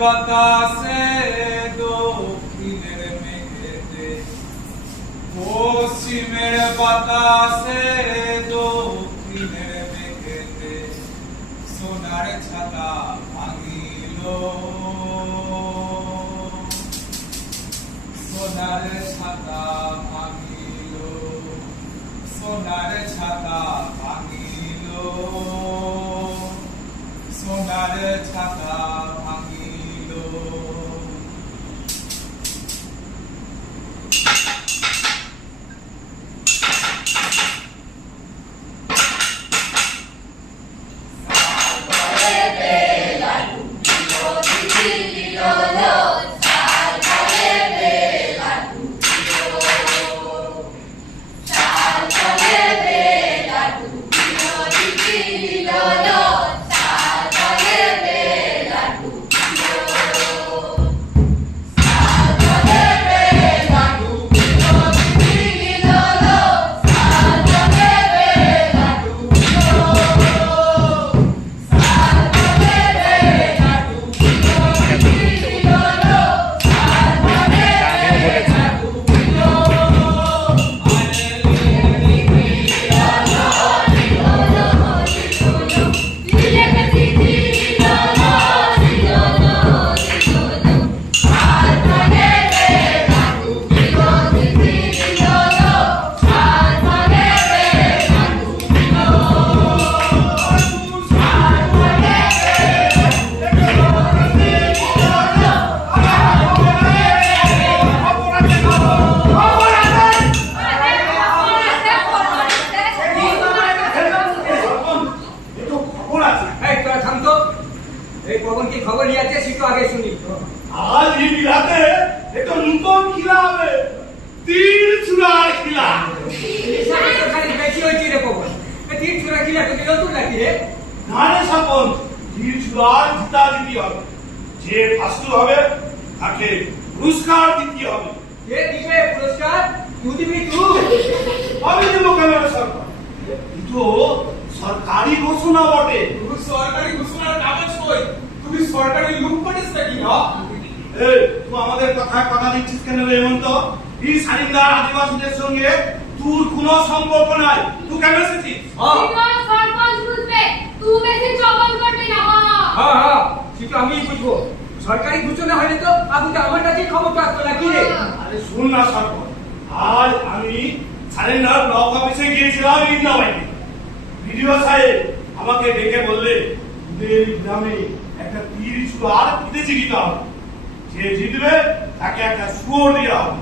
বাতাসে দক্ষিণের মেঘেতে, পশ্চিমের বাতাসে দক্ষিণের মেঘেতে, সোনার ছাতা ভাঙিল, সোনার ছাতা ভাঙিল, সোনার ছাতা ভাঙিল, সোনার ছাতা ভাঙিল। সরকারি ঘোষণা বটে, সরকারি ঘোষণার কাগজ কই? তুমি সরকারি লুক করিস নাকি? তুই আমাদের কথায় কথা দিচ্ছিস কেন রে হেমন্ত? এই সারিন্দার আদিবাসীদের সঙ্গে তোর কোনো সম্পর্ক নাই, তুই কেন এসেছিস? সরপঞ্চ বুঝবে, তুমি এসে জবন করবে না। হ্যাঁ হ্যাঁ সেটা আমি বুঝবো। সরকারি ঘোষণা হলে তো আপনি তো আমার কাছে খবর আসতো নাকি রে? আরে শুন না সরপঞ্চ, আজ আমি সারিন্দার ব্লক অফিসে গিয়েছিলাম ইন্দাবাইতে। ভিডিও সাহেব আমাকে ডেকে বললে তোদের গ্রামে একটা তীর ছুড়ার প্রতিযোগিতা হবে, যে জিতবে তাকে একটা শুয়োর দেওয়া হবে,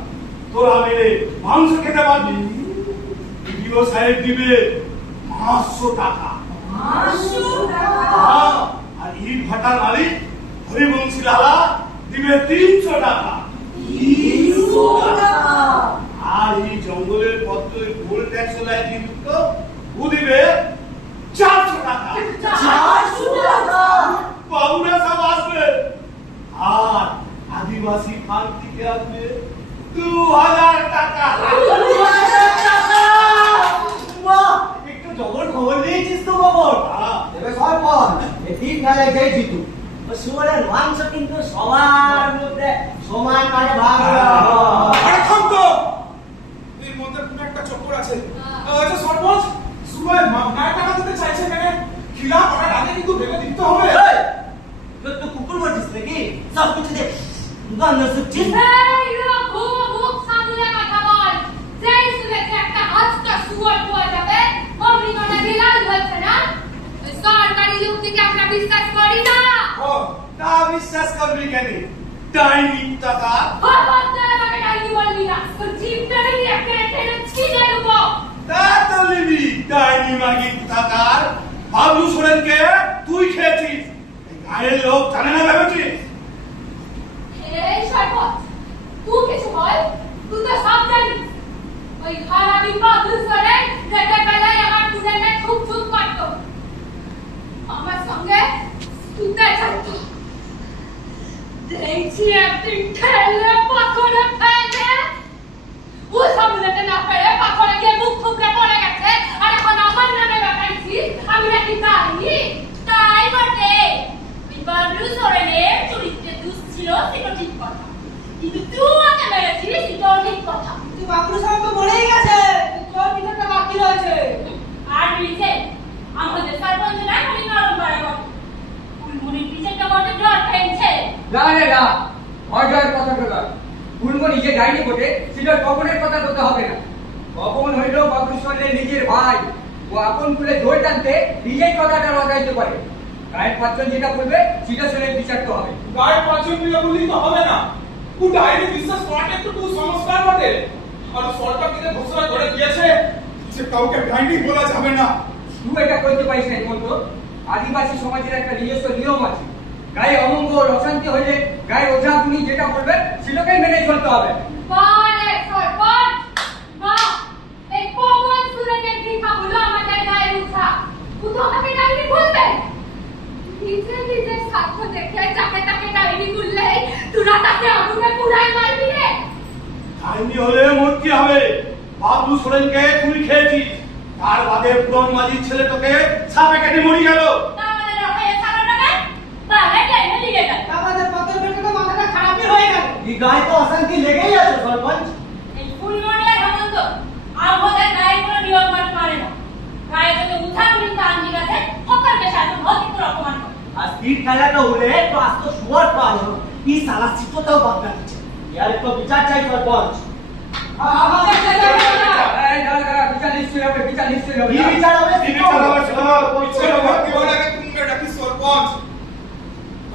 তোরা মেরে মাংস খেতে পারবি। ভিডিও সাহেব দিবে 500 টাকা, আর ইট ভাটার মালিক হরিবংশী লালা দিবে 300 টাকা, আর এই জঙ্গলের পত্র গোল ট্যাক্স লাইট ও দিবে 400 টাকা। বাবুরা সব আসবে, আর আদিবাসী ফান্ড থেকে আসবে 2000 টাকা। একটু জবর খবর নিয়েছিস তো খবর? তবে সরপঞ্চ এই খেলায় যাই জিতু, শুয়োরের মাংস কিন্তু সবার মধ্যে সমান মানে ভাগ আরে থাম তো, এর মধ্যে কোনো একটা চক্কর আছে। আচ্ছা সরপঞ্চ, সুবাই মাগনা টাকা দিতে চাইছে কেন? খিলা করার আগে কিন্তু ভেবে দিতে হবে। তো কুকুর বলছিস নাকি? সব কিছু দেখ গন্ধ সুচিস। এই রকম মুখ সামলে কথা বল। যেই শুনেছে একটা আস্ত শুয়োর পাওয়া যাবে, অমনি কথা দিলাম বলছে না। সরকারি যুক্তিকে আমরা বিশ্বাস করি না। ও তা বিশ্বাস করবি কেন? ডাইনি টাকা আমাকে ডাইনি বলবি না, তোর জিভটা নিয়ে একটা টেনে ছিঁড়ে দেবো। তা তো নিবি ডাইনি মাগি টাকার। বাবলু সোরেনকে তুই খেয়েছিস, গায়ের লোক জানে না ভেবেছিস? এই সরপঞ্চ, তুই কিছু বল, তুই তো সব জানিস। ওই খারাপি বাবলু সোরেন যেটা বেলায় আমার টুনেলে ঠুক ঠুক করতো, আমার সঙ্গে তুতে চাইতো। দেখছি একদিন ঠেলে পাথরে ফেলে ও সামলাতে না পেরে পাথরে গিয়ে মুখ থুবড়ে পড়ে গেছে, আর এখন আমার নামে বাঁচাইছিস আমি নাকি জানি? তাই বটে, ওই বাবলু সোরেনের চরিত্রে তুই মেরেছিল সেটা ঠিক কথা, কিন্তু তুই আমাকে মেরেছিস সেটাও ঠিক কথা। কিন্তু বাবলু সাহেব তো মরেই গেছে, তোর বিচারটা বাকি রয়েছে। আর নিচে আমাদের সরপঞ্চ নাই বলি নরম বরাবর ফুলমনির বিচারটা বড় জোর ফেলছে। না রে না, অজয়ের কথা বলা ফুলমণি যে ডাইনি বটে সেটা কবনের কথা বলতে হবে না। কবন হইল বাবলু সরের নিজের ভাই, ও আপন খুলে জোর টানতে নিজেই কথাটা লগাইতে পারে। গায়ের পাঁচজন যেটা বলবে সেটা শুনে বিচারতে হবে। গায়ে পাঁচজন মিলে বললেই তো হবে না। তুই ডাইনি বিশ্বাস করাটা একটু তুই সংস্কার বটে। আর সরকার থেকে ঘোষণা করে দিয়েছে যে কাউকে ডাইনি বলা যাবে না। তুই এটা করতে পারিস না হেমন্ত। আদিবাসী সমাজের একটা নিজস্ব নিয়ম আছে, গায়ে অমঙ্গল অশান্তি হলে গায়ে ওঝা গুনি যেটা বলবে সেটাকেই মেনে চলতে হবে। বারে সরপঞ্চ বাহ, এই পবন সুরেনের কথা হলো আমাদের গায়ে উঠা। ও তো আমাকে ডাইনি বলবে। নিজের স্বার্থ দেখে যাকে তাকে ডাইনি বললে তোরা তাকে আগুনে পুড়াই মারবি রে। ডাইনি হলে মূর্তি হবে। বাবলু সোরেনকে তুই খেয়েছিস, তার বাদে পুরন মাঝির ছেলে তোকে সাপে কেটে মরে গেল। আমাদের রখাইয়ে ছাড়ানো না, বারে ডাইনি লিগে গেল। আমাদের পত্র পেটে মাথাটা খারাপই হয়ে গেল। এই গায়ে তো অশান্তি লেগেই আছে সরপঞ্চ। এই ফুলমণি আর হেমন্ত আমাদের গায়ে কোনো নিয়ম মানে না। গায়ে যদি উঠা করি তার নিগাতে হকারকে সাথে ভৌতিক অপমান করে। আর স্পিড খেলাটা হলে তো আজ তো শুয়ার পাওয়া হলো। কি সালা চিত্রটাও বাগনা দিচ্ছে। ইয়ার একটু বিচার চাই সরপঞ্চ। আমাদের ছেলে এই দাঁড়া, বিচার নিশ্চয়ই হবে, বিচার নিশ্চয়ই হবে। কি বিচার হবে? কি বিচার হবে? ইচ্ছে ভক্তি বলে আগে তুমি ডাকি সরপঞ্চ।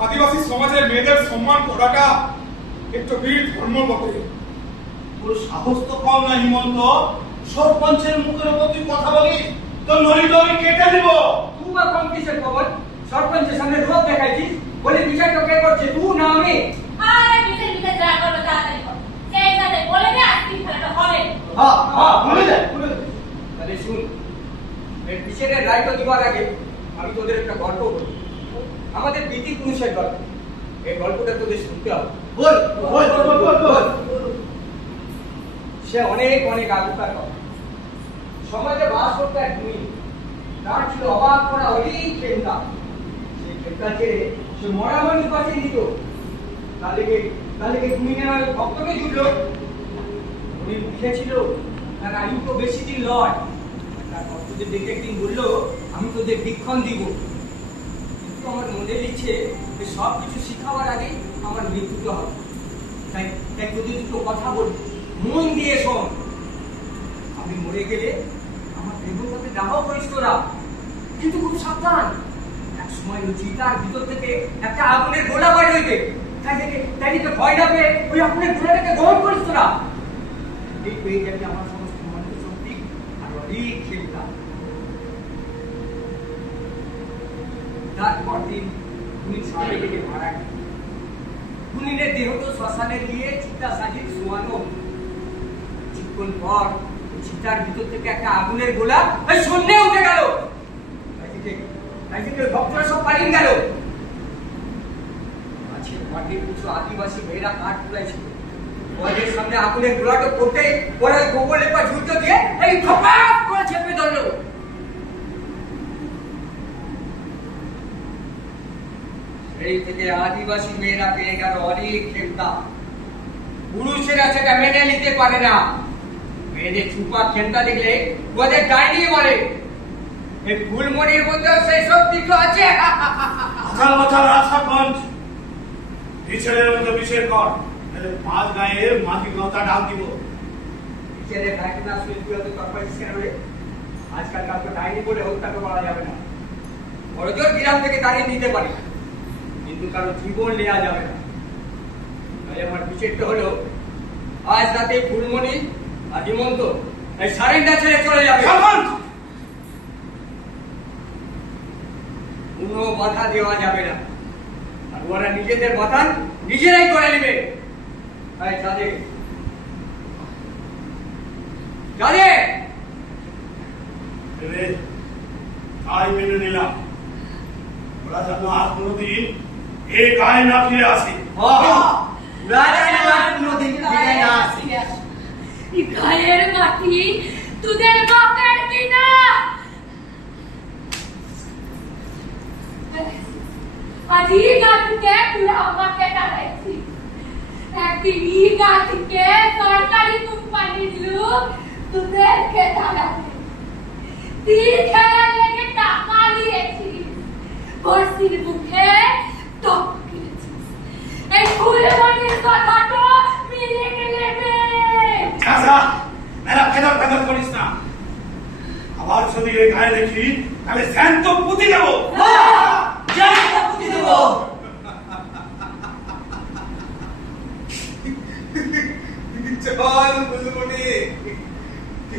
আদিবাসী সমাজের মেয়েদের সম্মান করাটা একটু বীর ধর্ম বটে। তোর সাহস তো কম না হিমন্ত। সরপঞ্চের মুখের উপর তুই কথা বলিস, তোর নড়ি তো আমি কেটে দিব। তুই বা কম কিসের খবর? সরপঞ্চের সামনে রোদ দেখাইছিস, বলে বিচারটা কে করছে, তুই না আমি? আরে বিচার যা করবে তাড়াতাড়ি কর। সেই সাথে বলে দে আজকে খেলাটা হবে। হ্যাঁ হ্যাঁ বলে দে বলে দে। তাহলে শুন, এই বিচারের রায়টা দিবার আগে আমি তোদের একটা গল্প বলি। আমাদের বিতি পুরুষের গল্প। এই গল্পটা তোদের শুনতে হবে। বল বল বল বল বল। সে অনেক অনেক আগেকার কথা। সমাজে বাস করতে এক ভূমি, তার ছিল অবাক করা অনেক চিন্তা। সেই চিন্তা ছেড়ে সে মরা মানুষ বাঁচিয়ে নিত। তাহলে ভূমি নেওয়ার ভক্তকে জুটলো। উনি বুঝেছিল তার আয়ু তো বেশি দিন লয়। তার ভক্তদের দেখে একদিন বললো, আমি তোদের দীক্ষণ দিব। কিন্তু আমার মনে ইচ্ছে যে সব কিছু শিখাবার আগে আমার মৃত্যুতে হবে। তাই তোদের দুটো কথা বলি, মন দিয়ে শোন। আমি মরে গেলে আমার দেবতাকে দাহ করিস তোরা, কিন্তু খুব সাবধান। এক সময় ওই চিতার ভিতর থেকে একটা আগুনের গোলা বার হইবে। তাই থেকে ভয় না পেয়ে ওই আগুনের গোলাটাকে গ্রহণ করিস তোরা। এই পেয়ে যাবি আমার সমস্ত মন্ত্র শক্তি আর অনেক চিন্তা। তারপর দিন উনি সামনে থেকে মারা গেল। খুনিদের দেহ তো শ্মশানে গিয়ে চিতা সাজিয়ে শোয়ানো। কিছুক্ষণ পর চিতার ভিতর থেকে একটা আগুনের গোলা ওই শূন্যে উঠে গেল। ভক্তরা সব পালিয়ে গেল। মাটির কিছু আদিবাসী মেয়েরা কাঠ তুলেছিল। ওদের সামনে আগুনের গোলাটা করতে ওরা গোবর লেপা ঝুলতে দিয়ে এই খপাক করে চেপে ধরলো। সেই থেকে আদিবাসী মেয়েরা পেয়ে গেল অনেক ক্ষমতা। পুরুষেরা সেটা মেনে নিতে পারে না। মেয়েদের চুপা ক্ষমতা দেখলে ওদের ডাইনি বলে। এই ফুলমণির মধ্যে সেই সব কিছু আছে। আকাল বাঁচার সরপঞ্চ, বিচারের মতো বিচার কর, তাহলে পাঁচ গায়ে মাঝি গাঁথা ডাক দিব। বিচারের গায়ে না শুনে তুই হয়তো তরকারি ছেড়ে আজকাল কাউকে ডাইনি বলে হত্যা করা যাবে না। বড়জোর গ্রাম থেকে তাড়িয়ে নিতে পারি, কিন্তু কারো জীবন নেওয়া যাবে না। তাই আমার বিচারটা হলো, আজ রাতে ফুলমণি আর হিমন্ত এই সারেন্ডা ছেড়ে চলে যাবে। কোনো বাধা দেওয়া যাবে না। আর ওরা নিজেদের বাধান নিজেরাই করে নেবে। তাই যাদের তাই মেনে নিলাম। ওরা যেন আর কোনোদিন এই গায়ে না ফিরে আসে। গায়ের মাটি তোদের বাপের কিনা? আজই গাছকে তুই আমাকে টানাইছিস। একদিন থেকে সরকারি কোম্পানির লোক তোদেরকে দাঁড়াবে তীর খেলার লেগে টাকা দিয়েছিস বর্ষির মুখে টপ কিনেছিস এই ফুলমণির কথা তো মিলে গেলে আচ্ছা মেরা ফেদর ফেদর করিস না আবার যদি এই গায়ে দেখি তাহলে জ্যান্ত পুঁতি দেবো চল বুলবুলি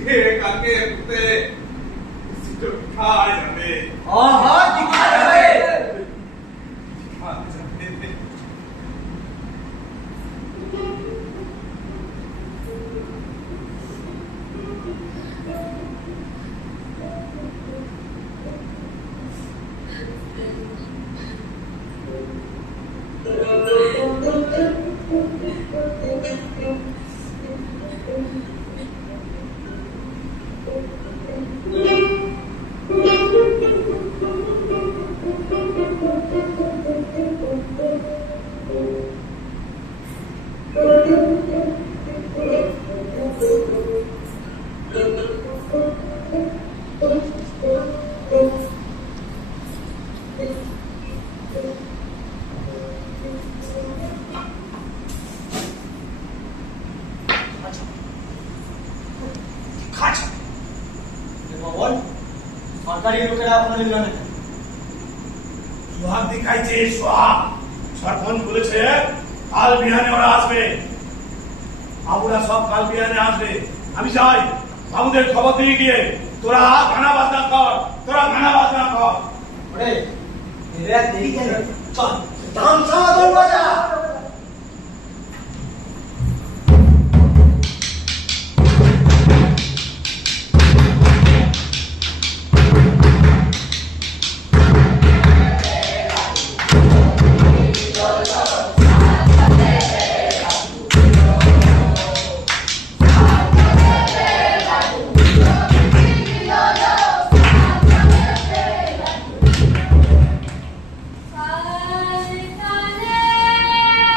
কে কাকে পুতে সিটো খায় যাবে আহা দিখা যাবে খায় যাবে বাবন সরকারি লোকেরা আপনার নিলামে সোহাগ দেখাইছে সোহাগ সরপঞ্চ বলেছে কাল বিহানে ওরা আসবে বাবুরা সব কাল বিহানে আসবে আমি যাই বাবুদের খবর দিয়ে গিয়ে তোরা গানা বাজনা কর ওরে এরা দেরি কেন চল তামসা বাদল বাজা কালে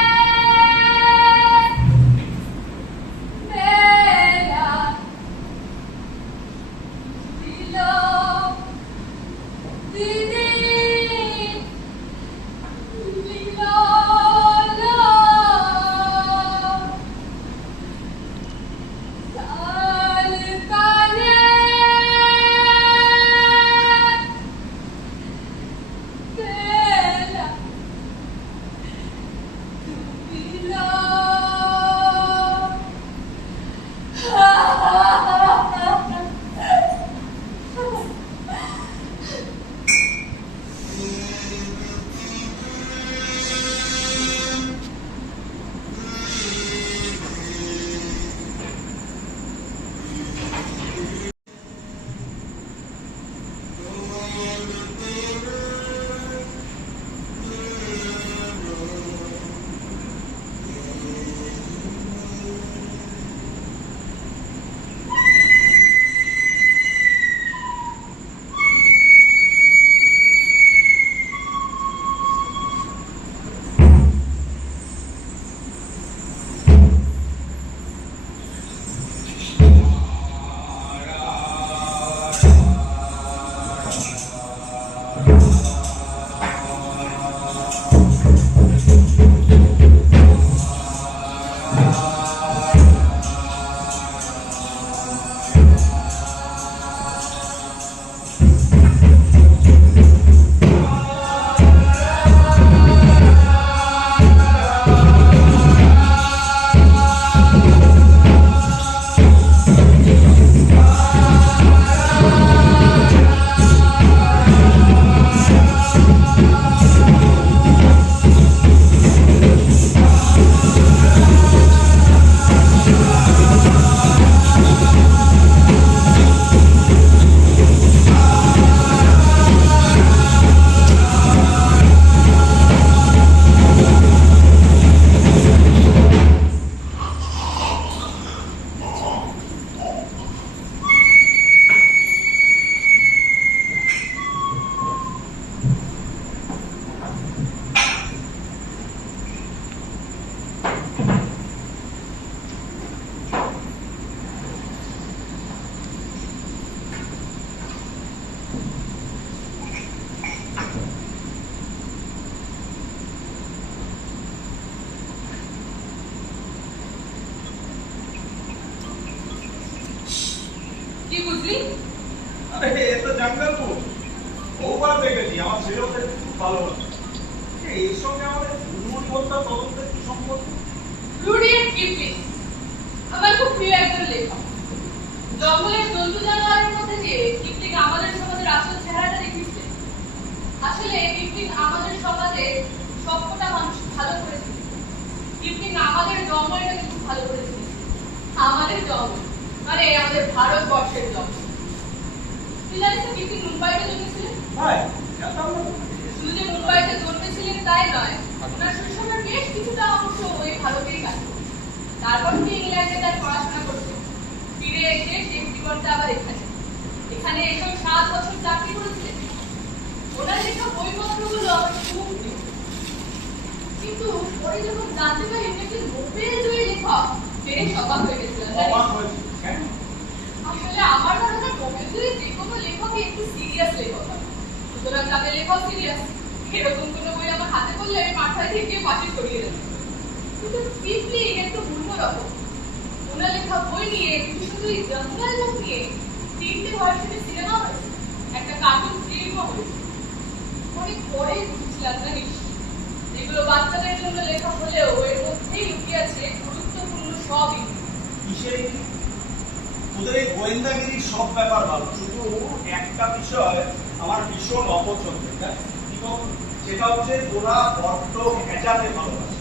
বুঝলি? আরে এ তো জঙ্গলপুর, বহুবার দেখেছি, আমার ছেলেও দেখতে খুব ভালো লাগে। এর সঙ্গে আমাদের ফুলমণি হত্যা তদন্তের কি সম্পর্ক? রুডিয়ার্ড কিপলিং আমার খুব প্রিয় একজন লেখক। জঙ্গলের জন্তু জানোয়ারের মধ্যে দিয়ে কিপলিং আমাদের সমাজের আসল চেহারাটা দেখিয়েছেন। আসলে কিপলিং আমাদের সমাজে সবকটা মানুষ ভালো করেছে। কিপলিং আমাদের জঙ্গলটাকে খুব ভালো করেছে। আমাদের জঙ্গল মানে আমাদের ভারতবর্ষের জঙ্গল। তুই জানিস না কিপলিং মুম্বাইতে জন্মেছিলেন? হ্যাঁ, জানতাম না। শুধু যে মুম্বাইতে জন্মেছিলেন তাই নয়, ওনার শৈশবের বেশ কিছুটা অংশ ওই ভারতেই কাটে। তারপর তিনি ইংল্যান্ডে তার পড়াশোনা করতেন। ফিরে এসে শেষ জীবনটা আবার এখানে এসে 7 বছর চাকরি করেছিলেন। ওনার লেখা বইপত্রগুলো আমার খুব প্রিয়। কিন্তু পরে যখন জানতে পারি উনি একজন নোবেল জয়ী লেখক, বেশ অবাক হয়ে গেছিলাম। অবাক হয়েছি কেন? আসলে আমার ধারণা নোবেল জয়ী যে কোনো লেখকই একটু সিরিয়াস লেখক হয়। সুতরাং তাদের লেখাও সিরিয়াস। এরকম কোনো বই আমার হাতে পড়লে আমি মাথায় থেকে পাশে সরিয়ে দেব। কিন্তু কিপলিং একটু অন্যরকম। ওনার লেখা বই নিয়ে, বিশেষত এই জঙ্গল বুক নিয়ে 3টে ভার্সনে সিনেমা হয়েছে, একটা কার্টুন ফিল্মও হয়েছে। অনেক পরে বুঝছিলাম জানিস, এগুলো বাচ্চাদের জন্য লেখা হলেও এর মধ্যেই লুকিয়ে আছে গুরুত্বপূর্ণ সব ইঙ্গিত। কিসের কি? তোদের এই গোয়েন্দাগিরির সব ব্যাপার ভালো, শুধু একটা বিষয় আমার ভীষণ অপছন্দের, সেটা হচ্ছে তোরা বড্ড ভেজাতে ভালোবাসে।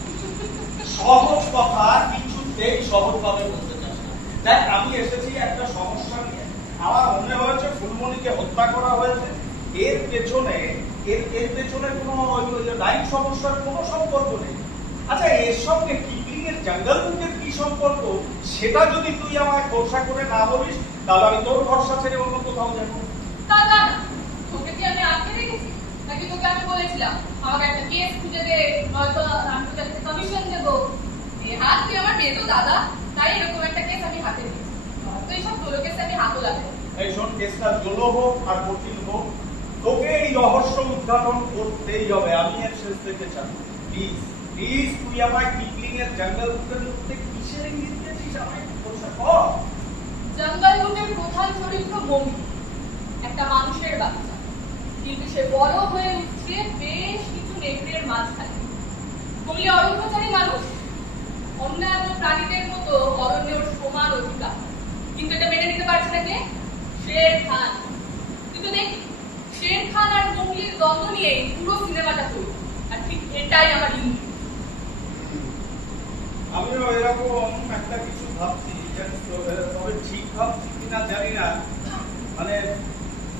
সহজ কথা কিছুতেই সহজভাবে বলতে চাস না। দেখ, আমি এসেছি একটা সমস্যা নিয়ে। আমার মনে হয়েছে ফুলমণিকে হত্যা করা হয়েছে, এর পেছনে কোনো লাইন সমস্যার কোনো সম্পর্ক নেই। আচ্ছা, এর সঙ্গে কিপলিং এর জঙ্গল বুকের কি সম্পর্ক, সেটা যদি তুই আমায় খোলসা করে না বলিস, তাহলে আমি তোর ভরসা ছেড়ে অন্য কোথাও যাবো। তা না, তোকে কি আমি আটকে রেখেছি? নাকি তোকে আমি বলেছিলাম আমাকে একটা কেস খুঁজে দে, নয়তো আমি তোকে কমিশন দেবো? হাত তুই আমার মেয়ে তো দাদা, তাই এরকম একটা কেস আমি হাতে নিয়েছি। তো এইসব তোর কেসে আমি হাতও লাগাই। এই শোন, কেসটা জলো হোক আর কঠিন হোক, তোকে এই রহস্য উদ্ঘাটন করতেই হবে। আমি এর শেষ দেখতে চাই। প্লিজ প্লিজ, তুই আমায় কিপলিং এর জঙ্গল বুকের মধ্যে কিসের ইঙ্গিত দিয়েছিস আমায় খোলসা কর। জঙ্গল বুকের প্রধান চরিত্র মৌমি, একটা মানুষের বাচ্চা, কিন্তু সে বড় হয়ে উঠছে বেশ কিছু নেকড়ের মাঝখানে। মৌলি অরণ্যচারী মানুষ, অন্যান্য প্রাণীদের মতো অরণ্যের সমান অধিকার, কিন্তু এটা মেনে নিতে পারছে না কে? শের খান। কিন্তু দেখি শের খান আর মৌলির দ্বন্দ্ব নিয়ে পুরো সিনেমাটা তৈরি, আর ঠিক এটাই আমার ইঙ্গিত। আমিও এরকম একটা কিছু ভাবছি, জানিস তো, তবে ঠিক ভাবছি কিনা জানি না। মানে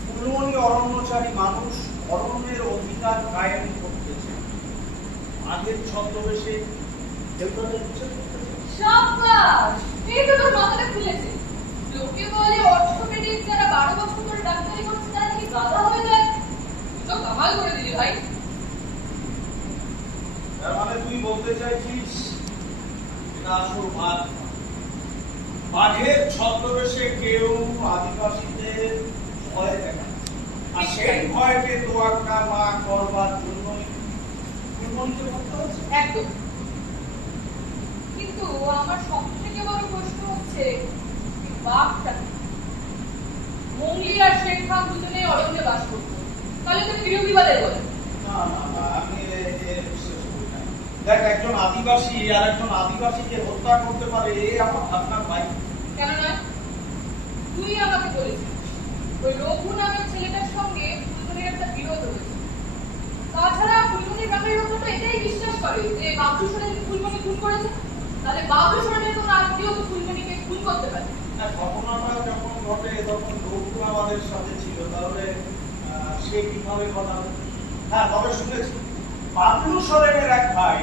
ফুলমণি অরণ্যচারী মানুষ অরণ্যের অধিকার কায়েম করতেছে, আগের ছদ্মবেশে দেবতাদের বিচার করতেছে। সাবাস, এই তো তোর মাথাটা খুলেছে। লোকে বলে অর্থোপেডিক যারা 12 বছর ধরে ডাক্তারি করছে তারা নাকি গাধা হয়ে যায়। তো কামাল করে দিলি ভাই। তার মানে তুই বলতে চাইছিস এটা আসল বাঘ? বাঘের ছদ্মবেশে কেউ আদিবাসীদের ভয় দেখায়, আর সেই ভয়কে তোয়াক্কা না করবার জন্য ফুলমণিকে হত্যা হচ্ছে। একদম। কিন্তু আমার সবথেকে বড় প্রশ্ন হচ্ছে বাঘটা কি? মৌলি আর শেখ খান দুজনে অরণ্যে বাস করতো, তাহলে তো বিরোধীবাদের বলে। না না না, আমি বিশ্বাস করি না। দেখ, একজন আদিবাসী আর একজন আদিবাসীকে হত্যা করতে পারে, এ আমার ভাবনার বাইরে। কেন নয়? তুই আমাকে বলেছিস ওই রঘু নামের ছেলেটার সঙ্গে ফুলমণির একটা বিরোধ হয়েছে। তাছাড়া ফুলমণির গ্রামের লোক তো এটাই বিশ্বাস করে যে বাবলু সোরেন ফুলমণি খুন করেছে। তাহলে বাবলু সোরেনের কোনো আত্মীয় তো ফুলমণিকে খুন করতে পারে। ঘটনাটা যখন ঘটে তখন রঘু আমাদের সাথে ছিল, তাহলে সে কিভাবে ঘটাবে? হ্যাঁ, তবে শুনেছি বাবলু সোরেনের এক ভাই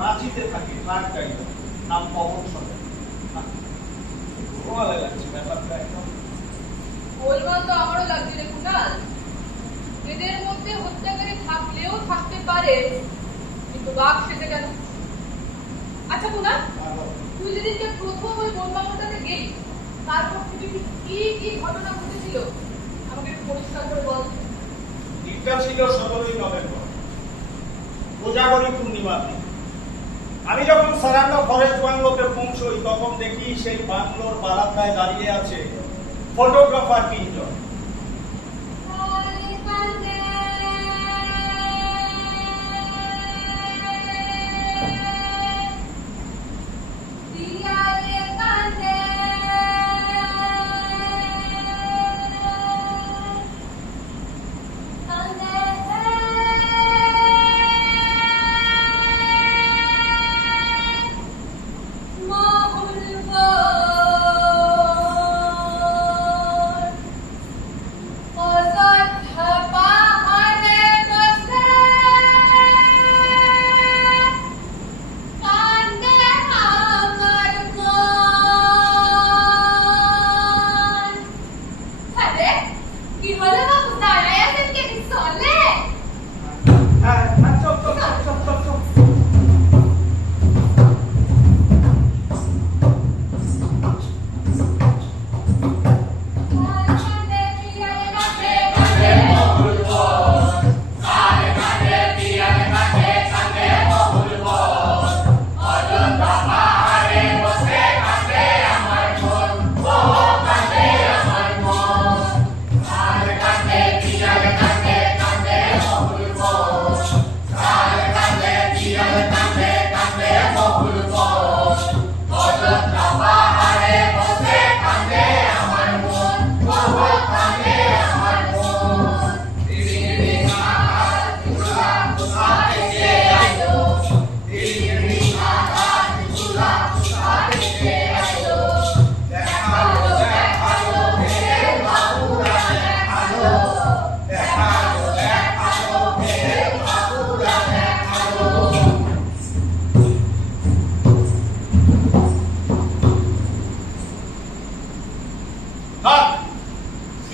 রাঁচিতে থাকে, ট্রাক ড্রাইভার, নাম পবন সোরেন। ভালো লাগছে ব্যাপারটা একদম। গোলমাল তো আমারও লাগছে রে কুণাল। এদের মধ্যে হত্যাকারী থাকলেও থাকতে পারে, কিন্তু বাঘ সেজে গেল। আচ্ছা কুণাল, তুই যেদিনকে প্রথম ওই বনবাংলাটাতে গেলি, তারপর থেকে কি কি ঘটনা ঘটেছিল আমাকে একটু পরিষ্কার করে বল। দিনটা ছিল 17ই নভেম্বর, কোজাগরী পূর্ণিমার দিন। আমি যখন সারান্ডা ফরেস্ট বাংলোতে পৌঁছই তখন দেখি সেই বাংলোর বারান্দায় দাঁড়িয়ে আছে ফটোগ্রাফার তিনজন।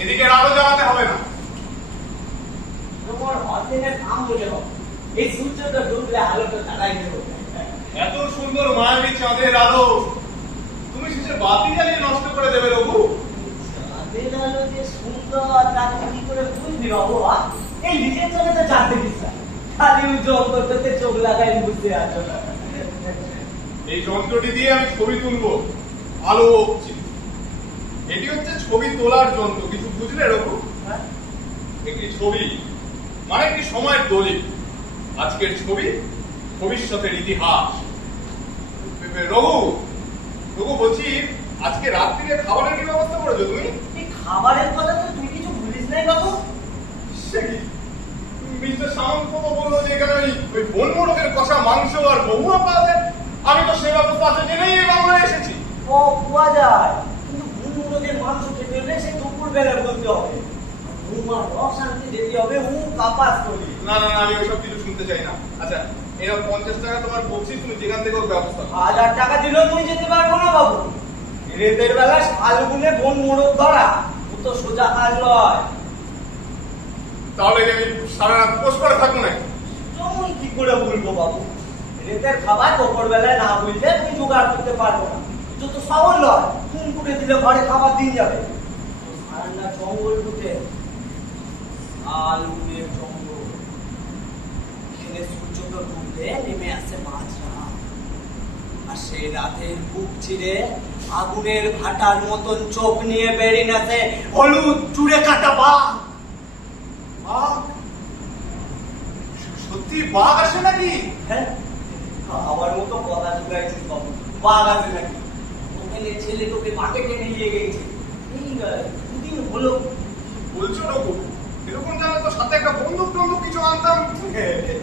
এদিকে আলো জ্বালাতে হবে না। তোমার অর্ধেকের কাম হয়ে গেল, এই সূর্যটা ডুবলে আলোটা জ্বালাই দেবো। এত সুন্দর মায়াবী চাঁদের আলো তুমি শেষে বাতি জ্বালিয়ে নষ্ট করে দেবে রঘু। চাঁদের আলো যে সুন্দর তা কি করে বুঝবি বাবু? এই নিজের চোখে তো জানতে দিচ্ছা, খালি ওই যন্ত্রটাতে চোখ লাগাই বুঝতে আছো না। এই যন্ত্রটি দিয়ে আমি ছবি তুলবো, আলো হচ্ছে। এটি হচ্ছে ছবি তোলার যন্ত্র, কিছু বুঝলে রঘু? একটি ছবি মানে একটি সময়ের দলিল। আজকের ছবি ভবিষ্যতের ইতিহাস। রঘু রঘু বলছি, আজকে রাত্রিরে খাবারের কি ব্যবস্থা করেছো তুমি? এই খাবারের কথা তো তুই কিছু ভুলিস নাই বাবু। সে কি মিস্টার সামন্ত তো বললো যে এখানে ওই বনমোরগের কষা মাংস আর বহুয়া পাওয়া যায়। আমি তো সে ব্যবস্থা আছে জেনেই এই বাংলায় এসেছি। ও পাওয়া যায়, কিন্তু মুরগের মাংস খেতে হলে সে দুপুর বেলা করতে হবে। তোমার অশান্তি যেতে হবে, কাপাস করি। না না না, আমি ওইসব কিছু শুনতে চাই না। আচ্ছা এরা 50 টাকা তোমার বলছি, তুমি যেখান থেকে ওর ব্যবস্থা করো। 1000 টাকা দিলেও তুমি যেতে পারবো না বাবু। রেতের বেলা শাল গুনে বন মোড়ক ধরা ও তো সোজা কাজ নয়। তাহলে আমি সারা রাত পোষ করে থাকবো না। তুমি কি করে বলবো বাবু? রেতের খাবার দুপুর বেলায় না বুঝলে তুমি জোগাড় করতে পারবো না। যত সবল নয়, খুন করে দিলে ঘরে খাবার দিন যাবে। সারাটা জঙ্গল ঢুকে শাল গুনের জঙ্গল, এখানে সূর্য তো ডুবলে নেমে আসে মাঝরাত। আর সেই রাতের বুক চিরে আগুনের ভাটার মতন চোখ নিয়ে বেরিয়ে আসে হলুদ চুড়ে কাটা বাঘ। বাঘ? সত্যি বাঘ আসে নাকি? হ্যাঁ, আমার মতো কথা জুগাইছিস বাবু। বাঘ আছে নাকি? ওখানে ছেলে তোকে বাঘে টেনে নিয়ে গেছে। এই দুদিন হলো। বলছো রঘু? এরকম জানলে তো সাথে একটা বন্দুক টন্দুক কিছু আনতাম।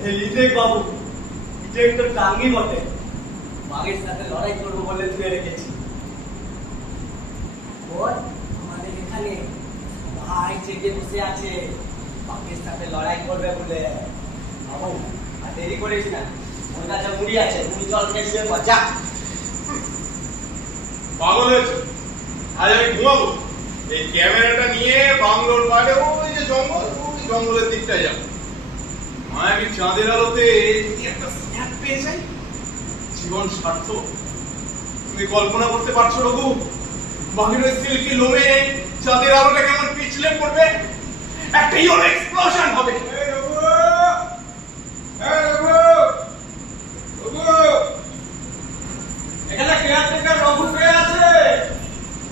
এই দেখ বাবু, এটা একটা টাঙ্গি বটে। বাঘের সাথে লড়াই করবো বলে ধুয়ে রেখেছি। ওর আমাদের এখানে ভাই জেগে বসে আছে, বাঘের সাথে লড়াই করবে বলে। বাবু আর দেরি করিস না, ওর কাছে মুড়ি আছে, মুড়ি জল খেয়ে শুয়ে পড়, যা। পাগল হয়েছে? আজ আমি ঘুমাবো। এই ক্যামেরাটা নিয়ে বাংলোর বাইরে ওই যে জঙ্গল, ওই জঙ্গলের দিকটায় যাবো। মায়াবী চাঁদের আলোতে যদি একটা স্ন্যাপ পেয়ে যাই, জীবন সার্থক। তুমি কল্পনা করতে পারছো রঘু, বাঘের ওই সিল্কি লোমে চাঁদের আলোটা কেমন পিছলে পড়বে? একটা ইয়ো এক্সপ্লোশন হবে। এখানে কেয়ারটেকার রঘু কে আছে?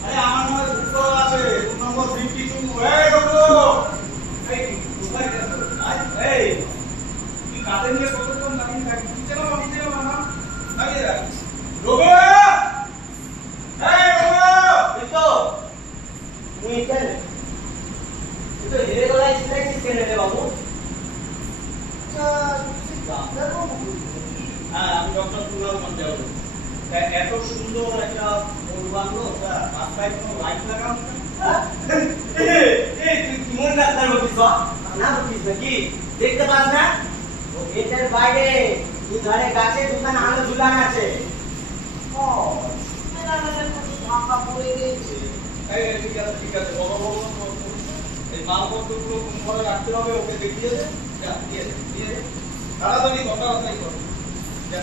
আরে আমার মনে উত্তর আছে, কাদের নিয়ে কতক্ষণ দাঁড়িয়ে থাকি নিচে না দাঁড়িয়ে রাখ এই তো তুই কেন তুই তো হেরে গলায় ছিলাইছিস কেন রে বাবু? ডাক্তার বাবু? হ্যাঁ, আমি ডক্টর কুনাল মন্ডল। এত সুন্দর একটা মন বাংলো, রাস্তায় কোনো লাইট লাগানো এই তুই কেমন ডাক্তার বলছিস বা? না বলছিস নাকি? দেখতে পাস না? ও গেটের বাইরে দুধারে গাছে দুখানা আলো ঝুলানো আছে। ও মেলা মেলা কত ঢাকা পড়ে গেছে। ঠিক আছে বাবা, এই মালপত্রগুলো ঘরে রাখতে হবে, ওকে দেখিয়ে দে। যা, দিয়ে দে তাড়াতাড়ি কথাবার্তাই কর। যা।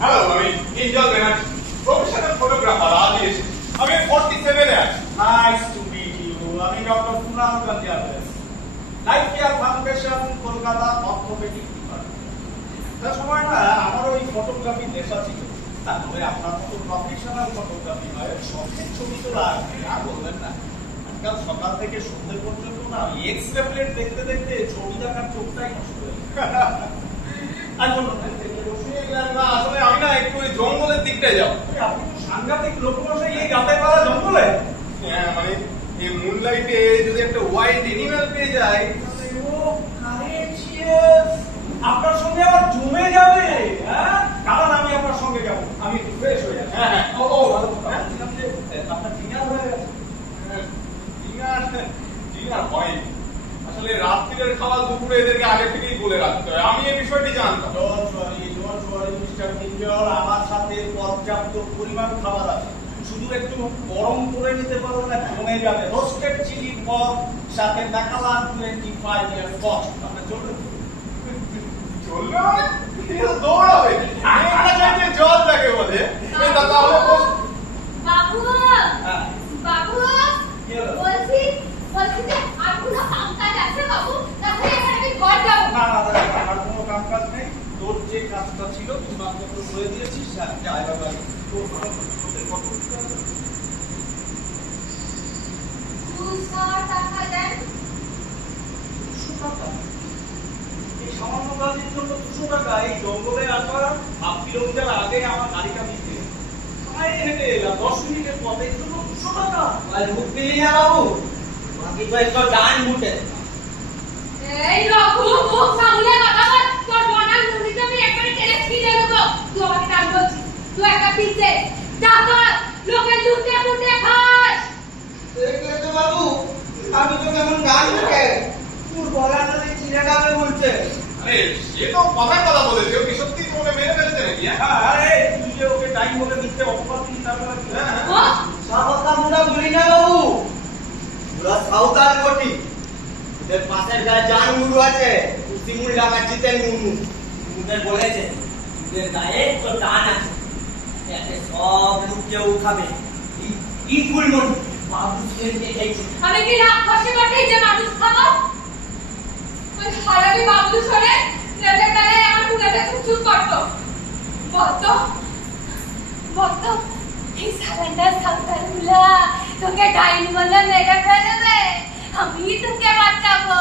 হ্যালো, আমি ইন্দ্রল ব্যানার্জি, প্রফেশনাল ফটোগ্রাফার। আজ এসেছি, আমি 47 এ আছি। Nice to meet you. আমি ডক্টর কুনাল গঞ্জাবেস, life care foundation, Kolkata, orthopedic department. তার সময় না আমার ওই ফটোগ্রাফি নেশা ছিল, তবে আপনার মতো প্রফেশনাল ফটোগ্রাফি নয়, শখের ছবি তোলা আর বলবেন না। আজকাল সকাল থেকে সন্ধ্যে পর্যন্ত না এক্সরে প্লেট দেখতে দেখতে ছবি দেখার চোখটাই নষ্ট হয়ে যায়। আর বলুন, আসলে আমি না একটু ওই জঙ্গলের দিকটায় যাবো। আপনি তো সাংঘাতিক লোকমশাই এই রাতের বেলা জঙ্গলে। হ্যাঁ, মানে এই মুনলাইটে যদি একটা ওয়াইল্ড এনিম্যাল পেয়ে যায়, ও কারেজিয়াস, আপনার সঙ্গে আমার জমে যাবে। হ্যাঁ, কারণ আমি আপনার সঙ্গে যাব, আমি একটু ফ্রেশ হয়ে যাচ্ছি। হ্যাঁ, হ্যাঁ। ভালো কথা। বলছিলাম যে আপনার ডিনার হয়ে গেছে। ডিনার হয়নি। আসলে রাত্রির খাবার দুপুরে এদেরকে আগে থেকেই বলে রাখতে হয়। আমি এই বিষয়টি জানতাম। ডোন্ট ওয়ারি মিস্টার মিঞ্জর, আমার সাথে পর্যাপ্ত পরিমাণ খাবার আছে, শুধু একটু গরম করে নিতে পারলে না জমে যাবে। রোস্টেড চিলি পর্ক সাথে ম্যাকালান 25 ইয়ার কস্ট। আপনার চলবে? চলবে মানে? এ তো দৌড়াবে। এটা যাতে জল লাগে বলে। এই দাদা হলো বাবু হ্যাঁ, বাবু কি হলো? বলছি যে আর কোনো কাম কাজ আছে বাবু? তাহলে এখানে আমি ঘর যাবো। না না দাদা, আমার কোনো কাম কাজ নেই। তোর যে কাজটা ছিল তুই মাত্র করে দিয়েছিস। যা এবার তোর কত 200 টাকা দেন। 200 টাকা? এই সামান্য কাজের জন্য 200 টাকা? এই জঙ্গলে আসা হাফ কিলোমিটার আগে আমার গাড়িটা দিতে পায়ে হেঁটে এলাম 10 মিনিটের পথে, এর জন্য 200 টাকা? আর মুখ পেলি না বাবু? বাকি তো একটু ডান মুটে। এই রঘু, মুখ সামলে কথা বল। তোর বনাম মুড়িতে আমি একবারে টেনে ছিঁড়ে দেবো। তুই আমাকে ডাক বলছিস, তুই একটা পিছে যা তোর লোকে লুটে মুটে খাস। দেখলে তো বাবু, আমি তো কেমন গান মুটে। তোর গলা নালে চিনে গাবে বলছে। আরে সে তো কথার কথা বলেছে। ও কি সত্যি মনে মেরে ফেলেছে নাকি? হ্যাঁ, আরে তুই যে ওকে টাইম বলে মিথ্যে অপবাদ দিস, তারপরে কি? হ্যাঁ, হ্যাঁ। ও সাবকা মুড়া বলি না বাবু, পুরা সাঁওতাল কোটি। ওদের পাশের গায়ে জান মুড়ু আছে, সিমুল ডাকা জিতেন মুড়ু। ওদের বলেছে ওদের গায়ে তো টান আছে, এতে সব লুকিয়ে উঠাবে। এই ফুলমণি বাবু সেনকে দেখছি। আমি কি রাক্ষসী বটে যে মানুষ খাবো? ওই হারামি বাবু ছড়ে লেজের তলায় আমার মুখেতে চুপ করতো। বলতো এই সারেন্ডার সাঁওতালগুলা তোকে ডাইনি বললে মেরে ফেলবে, আমি তোকে বাঁচাবো।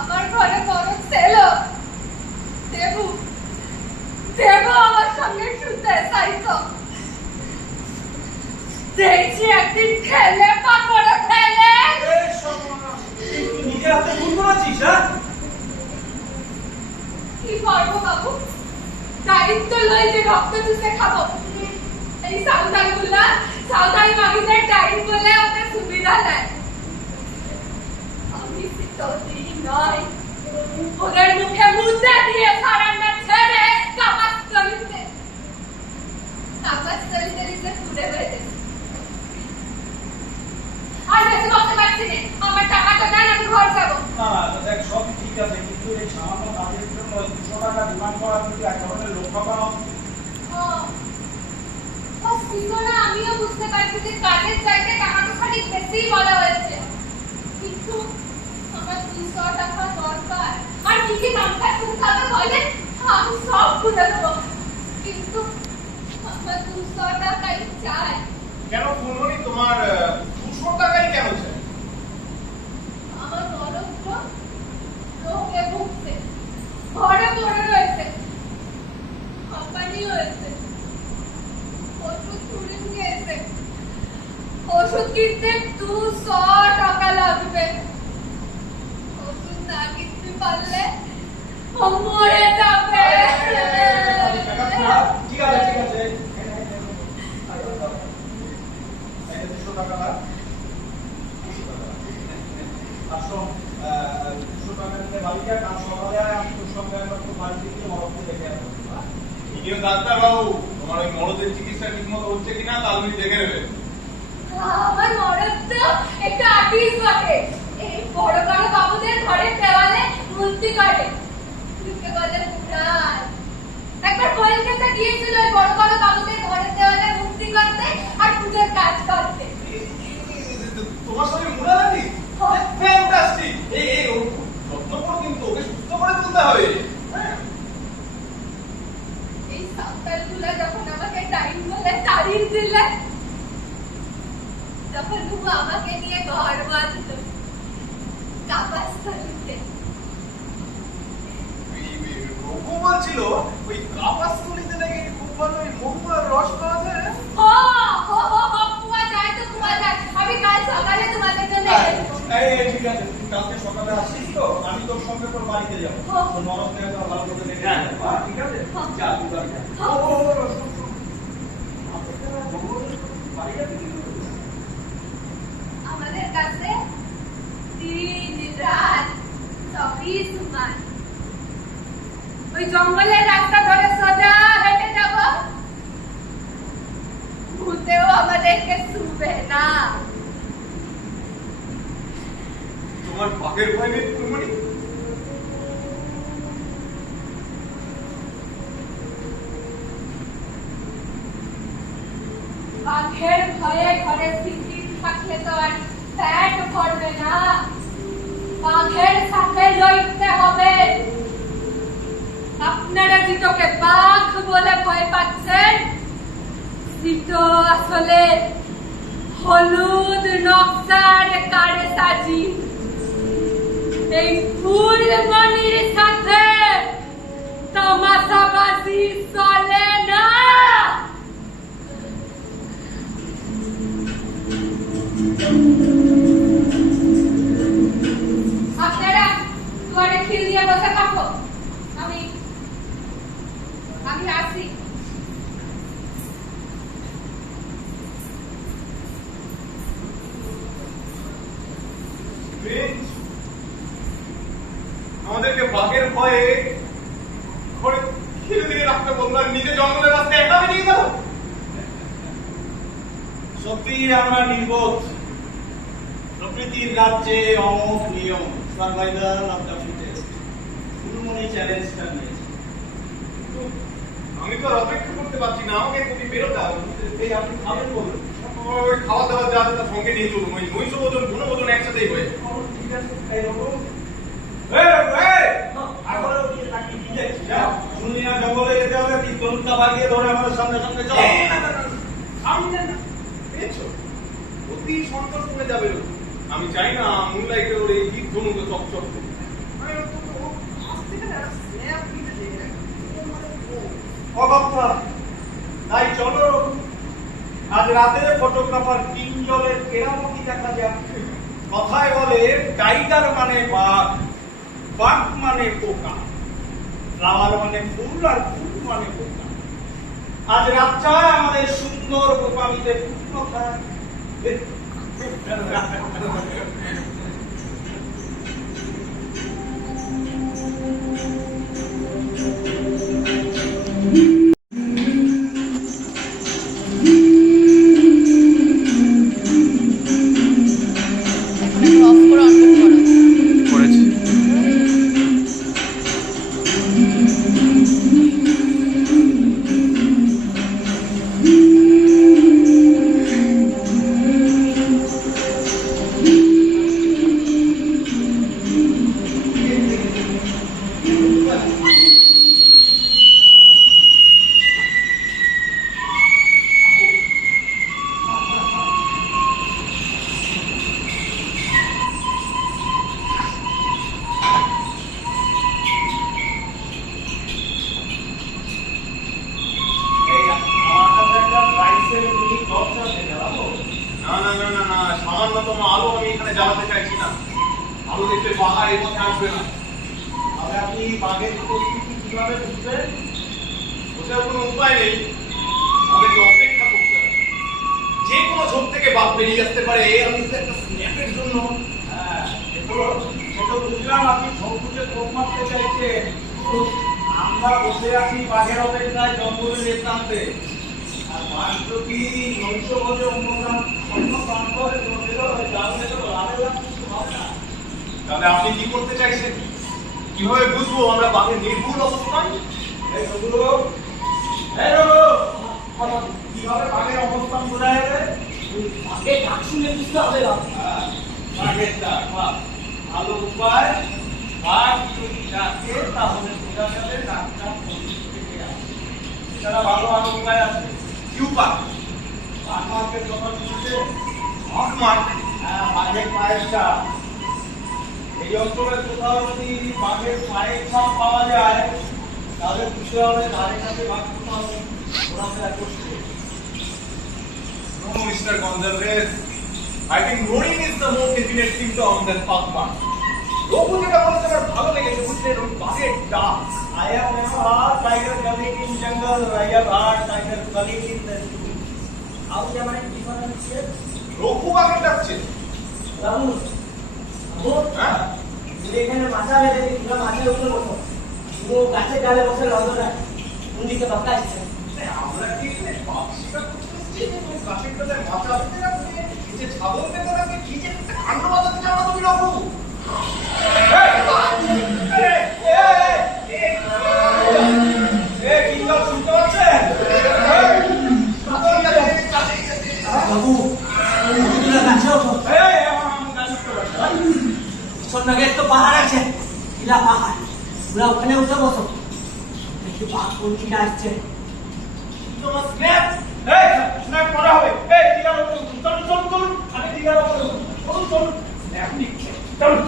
আমার ঘরে বড় ছেলে দেবু আমার সঙ্গে শুতে চাইতো। দেখছি একদিন খেলে পাকড়ে ফেলে। এই সর্বনাশ, তুই নিজের হাতে ভুল করেছিস? হ্যাঁ, কি করবো বাবু? দায়িত্ব লই যে রক্ত চুষে খাবো। এই সাঁওতালগুলা সাঁওতাল মাগিদের টাইম বলে ওদের সুবিধা নেয়। আমি সিদ্ধি নয়, ওদের মুখে মুদ্রা দিয়ে সারান্না ছেড়ে কাপাস করিতে ঘুরে বেড়ে। আর বেশি বসতে পারছি না, আমার টাকাটা দেন, আমি ঘর যাবো। না না দেখ, সব ঠিক আছে, কিন্তু এই সামান্য কাজের জন্য 200 টাকা ডিমান্ড করা কিন্তু এক ধরনের লক্ষ্য করা। আমিও বুঝতে পারছি যে কাজের চাইতে টাকাটা খালি বেশি বলা হয়েছে, কিন্তু আমার 200 টাকা দরকার। আর কি কি কাম কাজ করতে হবে বলেন, আমি সব করে দেবো, কিন্তু আমার 200 টাকাই চাই। কেন ফুলমণি, তোমার 200 টাকাই কেন চাই? আমার ননদ রোগে ভুগছে, ঘরে পড়ে রয়েছে, হাঁপানি হয়েছে, ওষুধ তুলে নিয়েছে, ওষুধ কিনতে 200 টাকা লাগবে। ওষুধ না কিনতে পারলে ও মরে যাবে। ঠিক আছে ঠিক আছে, এই 200 টাকা না, 200 টাকা নিয়ে বাড়ি যা, কাল সকালে আমি তোর সঙ্গে একবার তো বাড়িতে গিয়ে মরদকে দেখে আসবো। ভিডিও ডাক্তার বাবু, তোমার ওই মরদের চিকিৎসা ঠিক মতো হচ্ছে কিনা তা তুমি দেখে নেবে। আমার মরদ তো একটা আর্টিস্ট বটে, এই বড় বড় বাবুদের ঘরের দেওয়ালে মূর্তি করে, লিখতে বলে মুরাদ। একবার কলকাতা গিয়েছিল ওই বড় বড় বাবুদের ঘরের দেওয়ালে মূর্তি করতে আর পূজার কাজ করতে। তোমার সঙ্গে মুরাদানি ফ্যান্টাস্টিক। এই ওর যত্ন করো, কিন্তু ওকে সুস্থ করে তুলতে হবে। এই সাঁওতালগুলো যখন আমাকে টাইম বলে তাড়িয়ে দিলে, যখন ও আমাকে নিয়ে ঘর বাঁধলো কাপাসতলিতে, রঘু বলছিল ওই কাপাসতলিতে নাকি খুব ভালো ওই মহুয়ার রস পাওয়া যায়। কুয়া যায় তো কুয়া যায়, আমি কাল সকালে তোমাদের জন্য এনে দেবো। ঠিক আছে, তুই কালকে সকালে আসিস তো, আমি তোর সঙ্গে তোর বাড়িতে যাবো, তোর নরদকে একবার ভালো করে দেখে আসবো। ঠিক আছে, যা তুই বাড়ি যা। বাড়ি যাবি কি করে? আমাদের কাছে দিন রাত 24 মান, ওই জঙ্গলের রাস্তা ধরে সোজা হেঁটে যাব, ভূতেও আমাদেরকে ছুবে না। তোমার বাঘের ভয় নেই ফুলমণি? বাঘের ভয়ে ঘরে স্থির থাকলে তো আর পেট ভরবে না, বাঘের সাথে লড়তে হবে। আপনারা জিতোকে বাঘ বলে ভয় পাচ্ছেন, জিতো আসলে হলুদ নকশার কারে সাজি। এই ফুলমণির সাথে তামাশাবাজি চলে না। আপনারা ঘরে খিল দিয়ে বসে থাকো, আমি আসি। আমাদেরকে বাঘের ভয়ে ঘরে খিল দিয়ে রাখতে বললো, আর নিজে জঙ্গলের রাস্তায় একা বেরিয়ে গেল। সত্যি আমরা নির্বোধ। প্রকৃতির রাজ্যে অমোঘ নিয়ম, survival of the fittest. Phulmoni চ্যালেঞ্জটা নিয়েছে। আমি তো আর অপেক্ষা করতে পারছি না, আমাকে তুমি বেরোতে হবে। এই আপনি খাবেন বলুন। ওই খাওয়া দাওয়া যা আছে তার সঙ্গে নিয়ে চলুন, ওই নৈশ ভোজন বনভোজন একসাথেই হয়ে। ঠিক আছে, এইরকম। শুনলি না জঙ্গলে যেতে হবে, কি তরুণটা বাগিয়ে ধরে আমাদের সামনে সামনে চল। সামনে না, পেয়েছো? অতি সন্তোষ করে যাবে লোক। আমি চাই না মুনলাইটে ওর এই গীত ধনুকে চকচক করে। আমি ওর আজ থেকে না স্ন্যাপ নিতে চাই না। অবাক্তা, তাই চলো আজ রাতে ফটোগ্রাফার কিঞ্জলের কেরামতি দেখা যাক। কথায় বলে টাইগার মানে বাঘ, বাঘ মানে পোকা, ফ্লাওয়ার মানে ফুল, আর ফুল মানে পোকা। আজ রাতটায় আমাদের সুন্দর বোকামিতে পূর্ণ থাক। জ্বালাতে চাইছি না। আরো দেখবে বাঘা এই পথে আসবে না। তাহলে আপনি বাঘের উপস্থিতি কিভাবে বুঝবেন? ওটার কোনো উপায় নেই, আমাদেরকে অপেক্ষা করতে হবে। যে কোনো ঝোপ থেকে বাঘ বেরিয়ে আসতে পারে, আমি তো একটা স্ন্যাপের জন্য। হ্যাঁ, সে তো বুঝলাম আপনি ঝোঁকুটে কোপ মারতে চাইছেন। আমরা বসে আছি বাঘের অপেক্ষায় জঙ্গলের এ প্রান্তে। আর বাঘ যদি নৈশভোজে অন্য প্রান্ত হয়ে তাহলে তো লাভের কিছু হবে না। তাহলে আপনি কি করতে চাইছেন? কিভাবে বুঝবো আমরা বাঘের নির্ভুল অবস্থান? এই রঘু, কিভাবে বাঘের অবস্থান বোঝা যাবে? আগে ডাক শুনে বুঝতে হবে বাবু। হ্যাঁ, বাঘের ডাক, বাহ, ভালো উপায়। বাঘ যদি ডাকে তাহলে বোঝা যাবে ডাকটা কোন দিক থেকে আসে। এছাড়া ভালো আরো উপায় আছে। কি উপায়? বাঘ মার্কের কথা শুনছে? বাঘ মার্ক? হ্যাঁ, বাঘের পায়ের ছাপ। এই অঞ্চলে কোথাও যদি বাঘের পায়ের ছাপ পাওয়া যায় তাহলে বুঝতে হবে ধারে কাছে বাঘ কোথাও ঘোরাফেরা করছে। No, Mr. Gonzalez. I think roaring is the more definite symptom than path mark. Raghu যেটা বলেছে আমার ভালো লেগেছে, বুঝলেন? ওই বাঘের ডাক। I have never heard tiger coming in jungle. I have heard tiger coming in the zoo. আপনি যে মানে কি কথা বলছেন রঘু বাঘের ডাকছে। বাবু? বাবু, হ্যাঁ? তুমি এখানে মাথা বেঁধে তোমরা মাথায় উঠে বসো। ও গাছের ডালে বসে লজ্জা কোন দিকে বাঁকা আসছে। আমরা কি এখানে বাঘ শিকার করতে এসেছি? ওই গাছের তলায় মাথা পেতে রাখবে, নিচে ছাগল পেতে রাখবে, কি যে একটা কাণ্ড বাজাতে চাও না তুমি রঘু? কিংবা শুনতে পাচ্ছেন? বাবু, তোমরা গাছে ওঠো। আমি গান শুনতে পাচ্ছি। সন্ধ্যাকে তো পাহাড় আছে, ইলা পাহাড়। তোমরা ওখানে উঠে বসো। দেখি বাঘ কোন দিকে আসছে। তোমার স্ন্যাপ এই, স্ন্যাপ করা হবে। এই, টিলার উপরে উঠুন। চলুন, চলুন, চলুন। আরে টিলার উপরে উঠুন। চলুন, চলুন। স্ন্যাপ নিচ্ছে। চলুন,